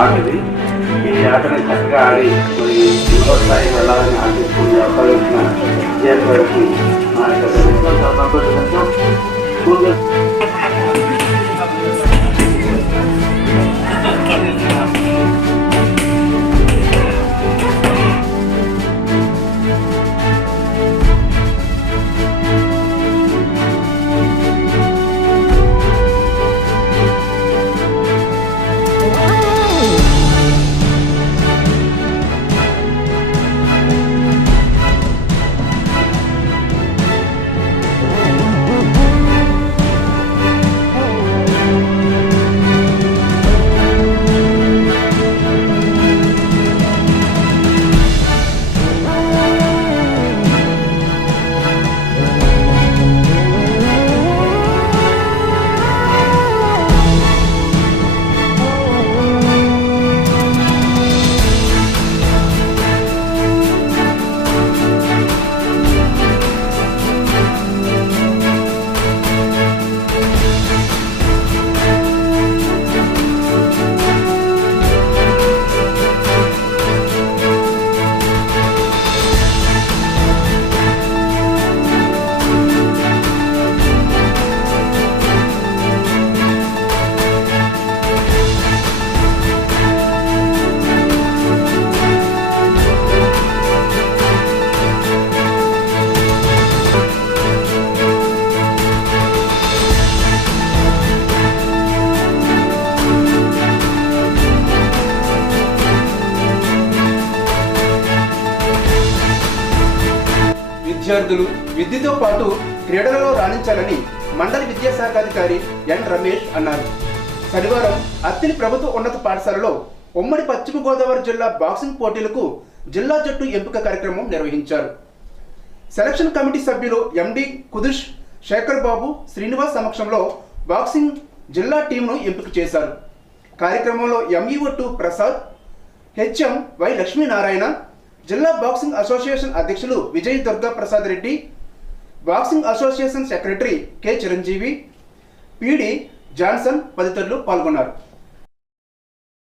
ఆట ఇది. ఈ ఆటని చక్కగా ఆడి మరి ఇంకో స్థాయికి వెళ్ళాలని ఆశిస్తుంది అవకాశం విజయానికి వరకు మా యొక్క సంతోషంగా స్కూల్ విద్యార్థులు విద్యతో పాటు క్రీడలలో రాణించాలని మండలి విద్యాశాఖాధికారి ఎన్ రమేష్ అన్నారు. శనివారం అత్తిలి ప్రభుత్వ ఉన్నత పాఠశాలలో ఉమ్మడి పశ్చిమ గోదావరి జిల్లా బాక్సింగ్ పోటీలకు జిల్లా జట్టు ఎంపిక కార్యక్రమం నిర్వహించారు. సెలక్షన్ కమిటీ సభ్యులు ఎండి కుదుష్, శేఖర్ బాబు, శ్రీనివాస్ సమక్షంలో బాక్సింగ్ జిల్లా టీంను ఎంపిక చేశారు. కార్యక్రమంలో ఎంఈఓ2 ప్రసాద్, హెచ్ఎం వై లక్ష్మీనారాయణ, జిల్లా బాక్సింగ్ అసోసియేషన్ అధ్యక్షులు Vijay Durga Prasad Reddy, boxing association secretary K Chiranjeevi, PD Johnson తదితరులు పాల్గొన్నారు.